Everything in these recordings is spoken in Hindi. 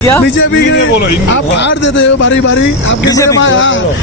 बीजेपी के आप हार देते हो बारी बारी। आपकी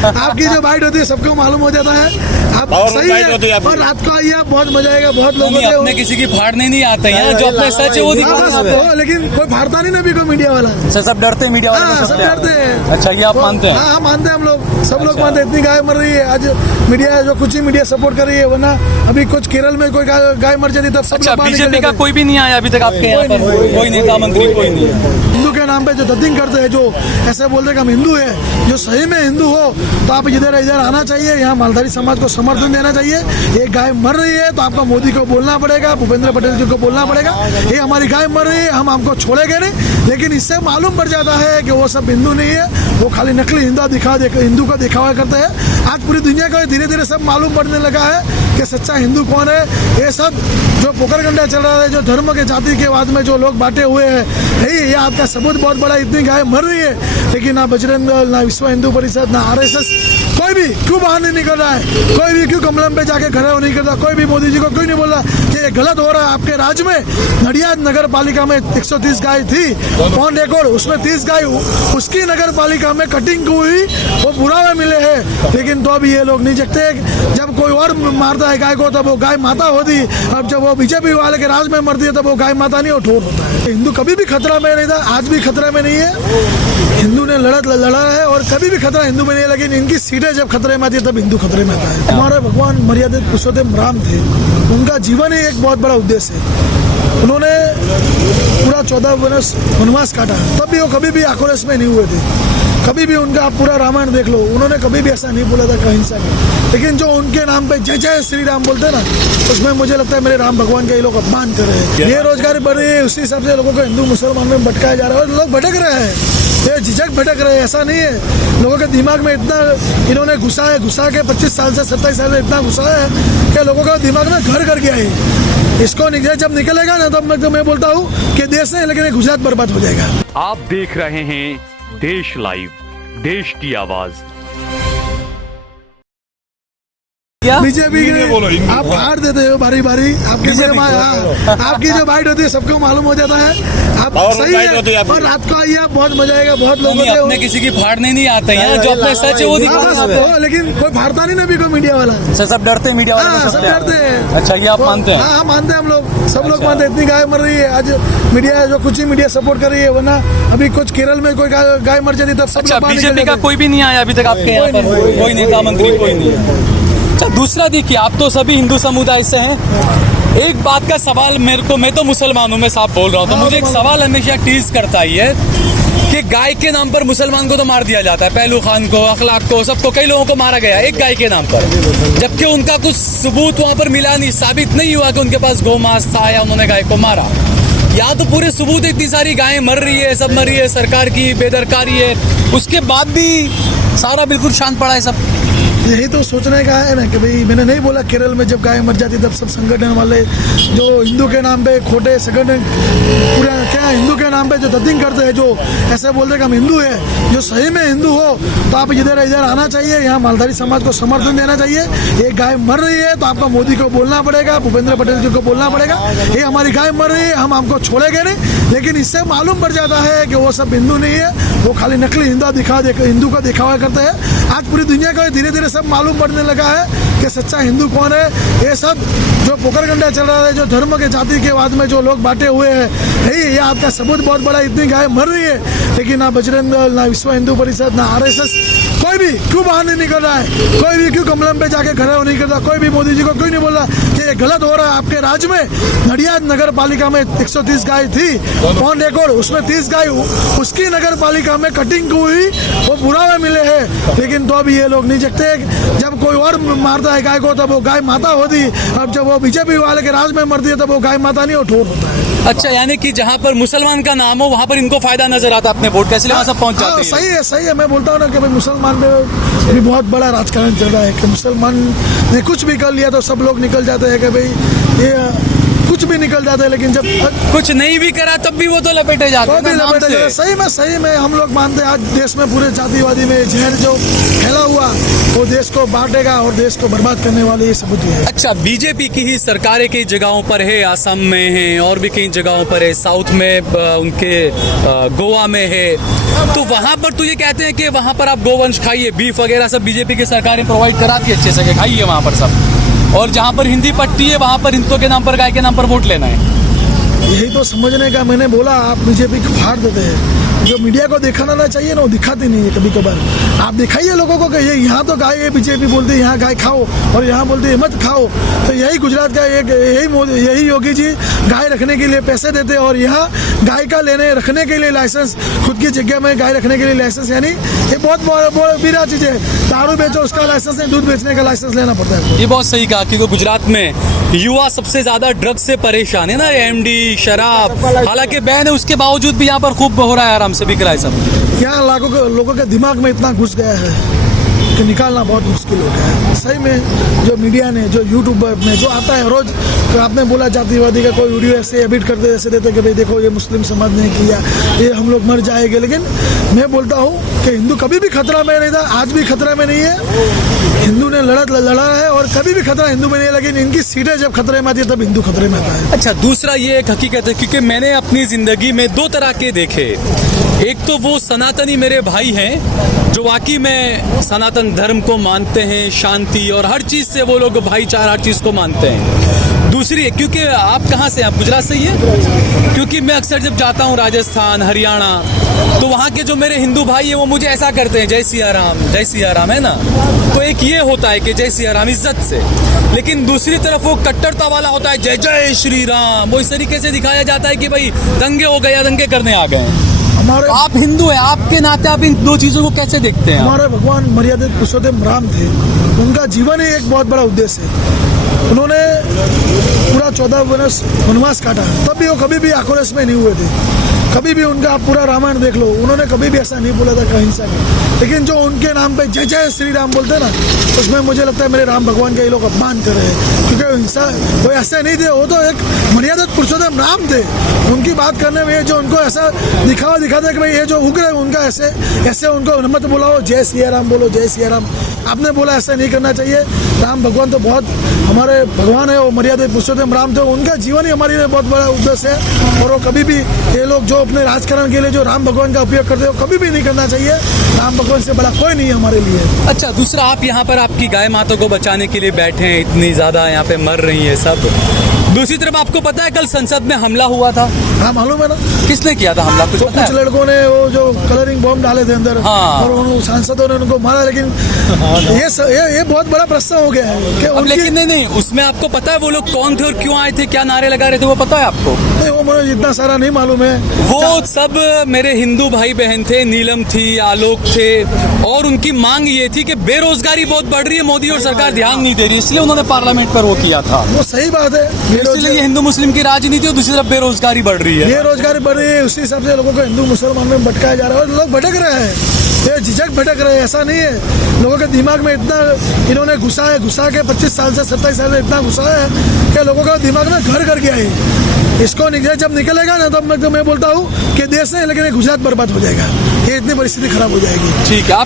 आपकी जो बाइट होती है सबको मालूम हो जाता है। आप सही है और रात को आइए, बहुत मजा आएगा। बहुत लोग अपने किसी की फाड़ने नहीं आते हैं, जो अपने सच है वो दिखाते। लेकिन कोई फाड़ता नहीं ना भी कोई मीडिया वाला। सब डरते हैं मीडिया वाले, सब डरते हैं। अच्छा, ये आप मानते हैं? हाँ, मानते हैं हम लोग, सब लोग मानते हैं। इतनी गाय मर रही है आज, मीडिया जो कुछ ही मीडिया सपोर्ट कर रही है, वरना अभी कुछ केरल में कोई गाय मर जाती तब सब लोग। बीजेपी का कोई भी नहीं आया अभी तक आपके यहाँ पर? कोई नेता मंत्री कोई नहीं है? हिंदू के नाम पे जो दत्तिंग करते हैं, जो ऐसे बोलते हैं कि हम हिंदू है, जो सही में हिंदू हो तो आप इधर आना चाहिए। यहाँ मालधारी समाज को समर्थन देना चाहिए। ये गाय मर रही है तो आपको मोदी को बोलना पड़ेगा, भूपेंद्र पटेल जी को बोलना पड़ेगा, ये हमारी गाय मर रही है, हम आपको छोड़ेंगे नहीं। लेकिन इससे मालूम पड़ जाता है कि वो सब हिंदू नहीं है, वो खाली नकली हिंदू का दिखावा करते हैं। आज पूरी दुनिया को धीरे धीरे सब मालूम पड़ने लगा है कि सच्चा हिंदू कौन है। ये सब जो पोकरगंडा चल रहा है, जो धर्म के जाति के बाद में जो लोग बांटे हुए हैं, ये आज का सबूत बहुत बड़ा। इतनी गाय मर रही है लेकिन ना बजरंग दल, ना विश्व हिंदू परिषद, ना RSS, कोई भी क्यों बाहर नहीं निकल रहा है? कोई भी क्यों कमलम पे जाके खड़े हो नहीं करता? कोई भी मोदी जी को क्यों नहीं बोल रहा कि ये गलत हो रहा है? आपके राज्य में नडियाद नगर पालिका में 130 गाय थी, 1 एकड़, उसमें 30 गाय उसकी नगर पालिका में कटिंग हुई, वो बुरा में मिले हैं। लेकिन तो अभी ये लोग नहीं जगते। जब कोई और मारता है गाय को तब वो गाय माता होती, अब जब वो बीजेपी वाले के राज में मरती है तब वो गाय माता नहीं, वो ठोर होता है। हिंदू कभी भी खतरा में नहीं था, आज भी खतरा में नहीं है। हिंदू ने लड़ा है और कभी भी खतरा हिंदू में नहीं, लेकिन इनकी सीटें जब खतरे में आती है तब हिंदू खतरे में आता है। हमारे भगवान मर्यादित पुरुषोत्तम राम थे, उनका जीवन ही एक बहुत बड़ा उद्देश्य है। उन्होंने पूरा 14 वर्ष वनवास काटा, तब भी वो कभी भी आक्रोश में नहीं हुए थे। कभी भी उनका आप पूरा रामायण देख लो, उन्होंने कभी भी ऐसा नहीं बोला था कि अहिंसा का। लेकिन जो उनके नाम पे जय जय श्री राम बोलते हैं ना, उसमें मुझे लगता है मेरे राम भगवान का ये लोग अपमान कर रहे हैं। ये रोजगारी बढ़ रही है, उसी हिसाब से लोगों को हिंदू मुसलमान में भटकाया जा रहा है और लोग भटक रहे हैं, ये झिझक भटक रहे हैं। ऐसा नहीं है, लोगों के दिमाग में इतना इन्होंने घुसा के 25 साल से 27 साल से इतना घुसा है कि लोगों का दिमाग में घर कर गया है। इसको जब निकलेगा ना तब मैं बोलता हूँ कि देश नहीं लेकिन गुजरात बर्बाद हो जाएगा। आप देख रहे हैं देश लाइव, देश की आवाज। बीजेपी के आप हार देते हो बारी बारी। आपकी जो बाइट होती है सबको मालूम हो जाता है। आप सही है और रात को आइए, बहुत मजा आएगा। बहुत लोग अपने किसी की फाड़ने नहीं आते हैं, जो अपने सच है वो दिखाते। लेकिन कोई फाड़ता नहीं ना भी कोई मीडिया वाला। सब डरते हैं मीडिया वाले, सब डरते हैं। अच्छा, ये आप मानते हैं? हाँ, मानते हैं हम लोग, सब लोग मानते हैं। इतनी गाय मर रही है आज, मीडिया जो कुछ ही मीडिया सपोर्ट कर रही है, वरना अभी कुछ केरल में कोई गाय मर जाती तब सब। बीजेपी का कोई भी नहीं आया अभी तक आपके यहाँ पर? कोई नेता मंत्री कोई नहीं है? अच्छा, दूसरा देखिए, आप तो सभी हिंदू समुदाय से हैं। एक बात का सवाल मेरे को, मैं तो मुसलमान हूँ, मैं साफ बोल रहा हूँ, तो मुझे एक सवाल हमेशा टीज करता ही है कि गाय के नाम पर मुसलमान को तो मार दिया जाता है, पहलू खान को, अखलाक को, सबको, कई लोगों को मारा गया एक गाय के नाम पर, जबकि उनका कुछ सबूत वहां पर मिला नहीं, साबित नहीं हुआ कि उनके पास गौमांस था या उन्होंने गाय को मारा। या तो पूरे सबूत, इतनी सारी गायें मर रही है, सब मर रही है, सरकार की बेदरकारी है, उसके बाद भी सारा बिल्कुल शांत पड़ा है सब। यही तो सोचने का है ना कि भाई, मैंने नहीं बोला केरल में जब गाय मर जाती तब सब संगठन वाले जो हिंदू के नाम पे खोटे संगठन, पूरा क्या हिंदू के नाम पे जो दत्तिंग करते हैं, जो ऐसे बोलते हैं कि हम हिंदू है, जो सही में हिंदू हो तो आप इधर आना चाहिए। यहाँ मालधारी समाज को समर्थन देना चाहिए। ये गाय मर रही है तो आपको मोदी को बोलना पड़ेगा, भूपेंद्र पटेल जी को बोलना पड़ेगा, ये हमारी गाय मर रही है, हम आपको छोड़ेंगे नहीं। लेकिन इससे मालूम पड़ जाता है कि वो सब हिंदू नहीं है, वो खाली नकली हिंदू का दिखावा करते हैं। आज पूरी दुनिया को धीरे धीरे सब मालूम पड़ने लगा है कि सच्चा हिंदू कौन है। ये सब जो पोकरगंडा चल रहा है, जो धर्म के जाति के बाद में जो लोग बांटे हुए हैं, ये आज का सबूत बहुत बड़ा। इतनी गाय मर रही है लेकिन ना बजरंग दल, ना विश्व हिंदू परिषद, ना RSS, कोई भी क्यों बाहर नहीं निकल रहा है? कोई भी क्यों कमलम पे जाके खड़े हो नहीं करता? कोई भी मोदी जी को क्यों नहीं बोल रहा कि ये गलत हो रहा है? आपके राज्य में नडियाद नगर पालिका में 130 गाय थी, 1 एकड़, उसमें 30 गाय उसकी नगर पालिका में कटिंग हुई, वो बुरा में मिले हैं। लेकिन तो अभी ये लोग नहीं जगते। जब कोई और मारता है गाय को तब वो गाय माता होती, अब जब वो बीजेपी वाले के राज में मरती है तब वो गाय माता नहीं, वो ठोर होता है। अच्छा, यानी कि जहाँ पर मुसलमान का नाम हो वहाँ पर इनको फायदा नजर आता है अपने वोट का, इसलिए वहाँ सब पहुँच जाते हैं। सही है। मैं बोलता हूँ ना कि भाई मुसलमान में भी बहुत बड़ा राजकारण चल रहा है कि मुसलमान ने कुछ भी कर लिया तो सब लोग निकल जाते हैं कि भाई ये कुछ भी निकल जाता है, लेकिन जब कुछ नहीं भी करा तब भी वो तो लपेटे जाते हैं ना नाम लपेटे से। जाते, सही में हम लोग मानते हैं आज देश में पूरे जातिवादी में जहर जो फैला हुआ वो देश को बांटेगा और देश को बर्बाद करने वाले ये सबूत है। अच्छा, बीजेपी की ही सरकारें कई जगहों पर है, असम में है और भी कई जगहों पर है, साउथ में उनके गोवा में है, तो वहाँ पर तो ये कहते हैं कि वहाँ पर आप गोवंश खाइए, बीफ वगैरह सब बीजेपी की सरकारें प्रोवाइड कराती है अच्छे से, खाइए वहाँ पर सब, और जहाँ पर हिंदी पट्टी है वहाँ पर हिंदुओं के नाम पर, गाय के नाम पर वोट लेना है। यही तो समझने का मैंने बोला, आप बीजेपी को फाड़ देते हैं, जो मीडिया को दिखाना ना चाहिए ना वो दिखाती नहीं है कभी कभार। आप दिखाइए लोगों को कि ये यहाँ तो गाय है, बीजेपी बोलती है यहाँ गाय खाओ और यहाँ बोलती है मत खाओ। तो यही गुजरात का एक यही योगी जी गाय रखने के लिए पैसे देते हैं और यहाँ गाय का रखने के लिए लाइसेंस, खुद की जगह में गाय रखने के लिए लाइसेंस, यानी ये बहुत बुरा चीज़ है। दारू बेचो उसका लाइसेंस है, दूध बेचने का लाइसेंस लेना पड़ता है। ये बहुत सही कहा, क्योंकि गुजरात में युवा सबसे ज्यादा ड्रग्स से परेशान है ना, एमडी शराब, हालांकि बैन है उसके बावजूद भी यहाँ पर खूब हो रहा है, आराम से बिक रहा है सब। यहाँ लोगों के दिमाग में इतना घुस गया है कि निकालना बहुत मुश्किल हो गया है। सही में जो मीडिया ने, जो यूट्यूब में जो आता है रोज, तो आपने बोला जातिवादी का कोई वीडियो ऐसे एडिट करते ऐसे देते कि भाई देखो ये मुस्लिम समाज ने किया, ये हम लोग मर जाएंगे, लेकिन मैं बोलता हूँ कि हिंदू कभी भी खतरा में नहीं था, आज भी खतरा में नहीं है। हिंदू ने लड़ा है और कभी भी खतरा हिंदू में नहीं है, लेकिन इनकी सीटें जब खतरे में आती है तब हिंदू खतरे में आता है। अच्छा, दूसरा ये एक हकीकत है, क्योंकि मैंने अपनी जिंदगी में दो तरह के देखे। एक तो वो सनातनी मेरे भाई हैं जो वाकई में सनातन धर्म को मानते हैं, शांति और हर चीज़ से वो लोग भाईचारा हर चीज़ को मानते हैं। दूसरी, क्योंकि आप कहाँ से, आप गुजरात से ही है, क्योंकि मैं अक्सर जब जाता हूँ राजस्थान, हरियाणा, तो वहाँ के जो मेरे हिंदू भाई हैं वो मुझे ऐसा करते हैं, जय सिया राम है ना, तो एक ये होता है कि जय सिया राम इज्जत से, लेकिन दूसरी तरफ वो कट्टरता वाला होता है, जय जय श्री राम, वो इस तरीके से दिखाया जाता है कि भाई दंगे हो गए या दंगे करने आ गए हैं। हमारे आप हिंदू हैं, आपके नाते आप इन दो चीजों को कैसे देखते हैं? हमारे भगवान मर्यादित पुरुषोत्तम राम थे, उनका जीवन ही एक बहुत बड़ा उद्देश्य है। उन्होंने पूरा 14 वर्ष वनवास काटा, तब भी वो कभी भी आक्रोश में नहीं हुए थे। कभी भी उनका आप पूरा रामायण देख लो, उन्होंने कभी भी ऐसा नहीं बोला था कि अहिंसा का, लेकिन जो उनके नाम पे जय जय श्री राम बोलते हैं ना, उसमें मुझे लगता है मेरे राम भगवान के ये लोग अपमान कर रहे हैं, क्योंकि हिंसा वो ऐसे नहीं थे, वो तो एक मर्यादित पुरुषोत्तम राम थे। उनकी बात करने में जो उनको ऐसा दिखाता है कि भाई ये जो उग्र है उनका ऐसे उनको मत बुलाओ, जय सिया राम बोलो, जय सिया राम। आपने बोला ऐसा नहीं करना चाहिए। राम भगवान तो बहुत हमारे भगवान है, वो मर्यादित पुरुषोत्तम राम थे, उनका जीवन ही हमारे लिए बहुत बड़ा उद्देश्य है। और वो कभी भी ये लोग जो अपने राजकारण के लिए जो राम भगवान का उपयोग करते हैं वो कभी भी नहीं करना चाहिए। राम भगवान से बड़ा कोई नहीं है हमारे लिए। अच्छा, दूसरा, आप यहाँ पर आपकी गाय माता को बचाने के लिए बैठे हैं, इतनी ज्यादा यहाँ पे मर रही है सब। दूसरी तरफ आपको पता है कल संसद में हमला हुआ था? हाँ, मालूम है ना। किसने किया था हमला, कुछ पता है? कुछ लड़कों ने वो जो कलरिंग बॉम्ब डाले थे अंदर, हाँ। और उन सांसदों ने उनको मारा, लेकिन ये बहुत बड़ा प्रश्न हो गया है कि लेकिन नहीं, उसमें आपको पता है वो लोग कौन थे और क्यों आए थे, क्या नारे लगा रहे थे, वो पता है आपको? नहीं, वो मुझे इतना सारा नहीं मालूम है। वो सब मेरे हिंदू भाई बहन थे, नीलम थी, आलोक थे, और उनकी मांग ये थी कि बेरोजगारी बहुत बढ़ रही है, मोदी और सरकार ध्यान नहीं दे रही, इसलिए उन्होंने पार्लियामेंट पर वो किया था। वो सही बात है, इसलिए हिंदू मुस्लिम की राजनीति और दूसरी तरफ बेरोजगारी बढ़ रही है। बेरोजगारी बढ़ रही है, उसी हिसाब से लोगों को हिंदू मुसलमान में भटकाया जा रहा है और लोग भटक रहे हैं, ये झिझक भटक रहे हैं। ऐसा नहीं है, लोगों के दिमाग में इतना इन्होंने घुसा के 25 साल से 27 साल से इतना घुसा है कि लोगों का दिमाग में घर गया है। इसको जब निकलेगा ना तब मैं बोलता हूँ कि देश नहीं, लेकिन गुजरात बर्बाद हो जाएगा, ये इतनी परिस्थिति खराब हो जाएगी। ठीक है,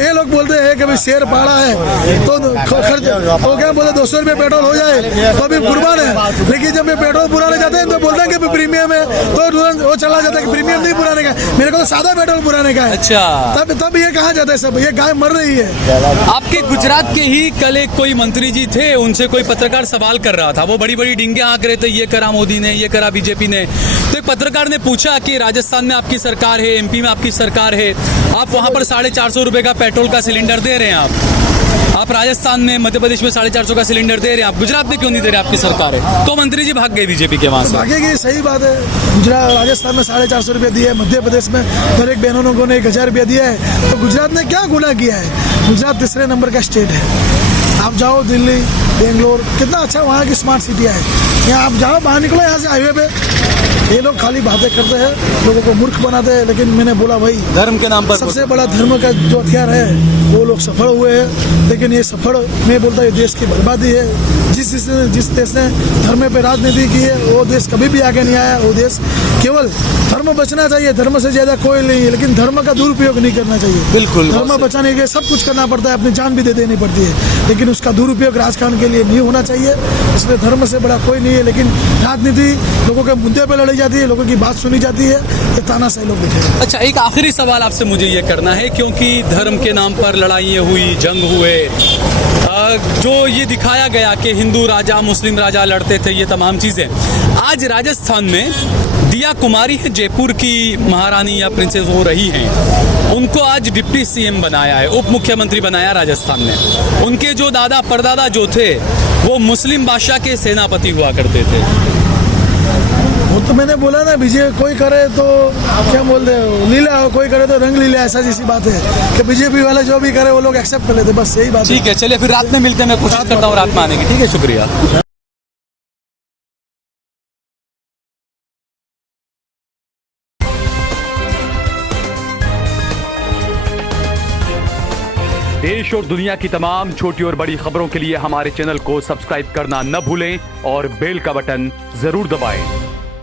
ये लोग बोलते हैं कि भाई शेर पाड़ा है तो खर्च तो क्या बोले 200 रुपये पेट्रोल हो जाए तो अभी कुर्बान है, लेकिन जब ये पेट्रोल पुराने जाते हैं तो बोलते हैं कि प्रीमियम है, तो तुरंत वो चला जाता है कि प्रीमियम नहीं पुराने का, मेरे को तो सादा पेट्रोल पुराने का है। अच्छा, तब ये कहाँ जाता है सब, ये गाय मर रही है। आपके गुजरात के ही कल एक कोई मंत्री जी थे, उनसे कोई पत्रकार सवाल कर रहा था, वो बड़ी बड़ी डिंगे आंक रहे थे, ये करा मोदी ने, ये करा बीजेपी ने। तो एक पत्रकार ने पूछा कि राजस्थान में आपकी सरकार है, एमपी में आपकी सरकार है, आप वहां पर 450 रुपए का पेट्रोल का सिलेंडर दे रहे हैं, आप राजस्थान में, मध्य प्रदेश में 450 का सिलेंडर दे रहे हैं, आप गुजरात में क्यों नहीं दे रहे, आपकी सरकार है? तो मंत्री जी भाग गए बीजेपी के वहां से। भागेगी, सही बात है। गुजरात राजस्थान में 450 रुपये दिए, मध्य प्रदेश में हर एक बहनों ने 1000 रुपया दिया है, तो गुजरात ने क्या गुनाह किया है? गुजरात तीसरे नंबर का स्टेट है। आप जाओ दिल्ली, बेंगलोर, कितना अच्छा वहाँ की स्मार्ट सिटियाँ है। यहाँ आप जाओ, बाहर निकलो यहाँ से हाईवे पे, ये लोग खाली बातें करते हैं, लोगों को मूर्ख बनाते हैं। लेकिन मैंने बोला भाई, धर्म के नाम पर सबसे बड़ा धर्म का जो हथियार है वो लोग सफल हुए हैं। लेकिन ये सफल, मैं बोलता हूँ, ये देश की बर्बादी है। जिस देश ने धर्म पे राजनीति की है वो देश कभी भी आगे नहीं आया। वो देश केवल धर्म बचना चाहिए, धर्म से ज्यादा कोई नहीं है, लेकिन धर्म का दुरुपयोग नहीं करना चाहिए। बिल्कुल। धर्म बचाने के लिए सब कुछ करना पड़ता है, अपनी जान भी दे देनी पड़ती है, लेकिन उसका दुरुपयोग राजकारण के लिए नहीं होना चाहिए। इसलिए धर्म से बड़ा कोई नहीं है। लेकिन राजनीति लोगों के मुद्दे पे लड़ी जाती है, लोगों की बात सुनी जाती है, ये तानाशाही लोग बैठे हैं। अच्छा, एक आखिरी सवाल आपसे मुझे ये करना है, क्योंकि धर्म के नाम पर लड़ाइयाँ हुई, जंग हुए, जो ये दिखाया गया कि हिंदू राजा मुस्लिम राजा लड़ते थे, ये तमाम चीज़ें। आज राजस्थान में दिया कुमारी है, जयपुर की महारानी या प्रिंसेस वो रही हैं, उनको आज डिप्टी सीएम बनाया है, उप मुख्यमंत्री बनाया राजस्थान में। उनके जो दादा परदादा जो थे वो मुस्लिम बादशाह के सेनापति हुआ करते थे। वो तो मैंने बोला ना, बीजेपी कोई करे तो क्या बोलते हो, लीला हो, कोई करे तो रंग लीला, ऐसा जैसी बात है कि बीजेपी वाले जो भी करे वो लोग एक्सेप्ट कर लेते, बस यही बात है। ठीक है, चलिए फिर रात में मिलते हैं, मैं कोशिश करता हूँ रात में आने की। ठीक है, शुक्रिया। देश और दुनिया की तमाम छोटी और बड़ी खबरों के लिए हमारे चैनल को सब्सक्राइब करना न भूलें और बेल का बटन जरूर दबाएं।